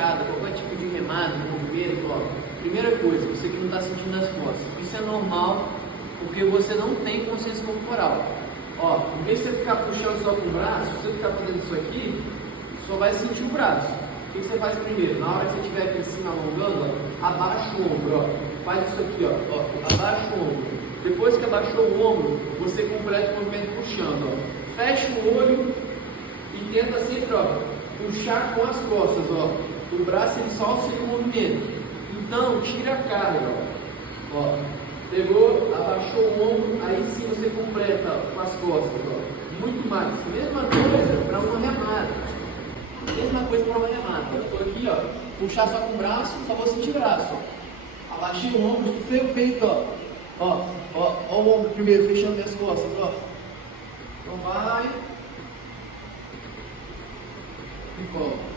puxada, qualquer tipo de remada, movimento, ó. Primeira coisa, você que não está sentindo as costas. Isso é normal, porque você não tem consciência corporal. Ó, em vez de você ficar puxando só com o braço, se você ficar fazendo isso aqui, só vai sentir o braço. O que você faz primeiro? Na hora que você estiver aqui em cima alongando, ó, abaixa o ombro, ó. Faz isso aqui, ó, abaixa o ombro. Depois que abaixou o ombro, você completa o movimento puxando, ó. Fecha o olho e tenta sempre, ó, puxar com as costas, ó. O braço ele só auxilia o movimento. Então, tira a carga, ó. Pegou, abaixou o ombro, aí sim você completa, ó, com as costas, ó. Muito mais. Mesma coisa para uma remada. Mesma coisa para uma remada. Eu tô aqui, ó. Puxar só com o braço, só vou sentir o braço, ó. Abaixei o ombro, estufei o peito, ó. Ó o ombro primeiro, fechando minhas costas, ó. Então vai. E volta.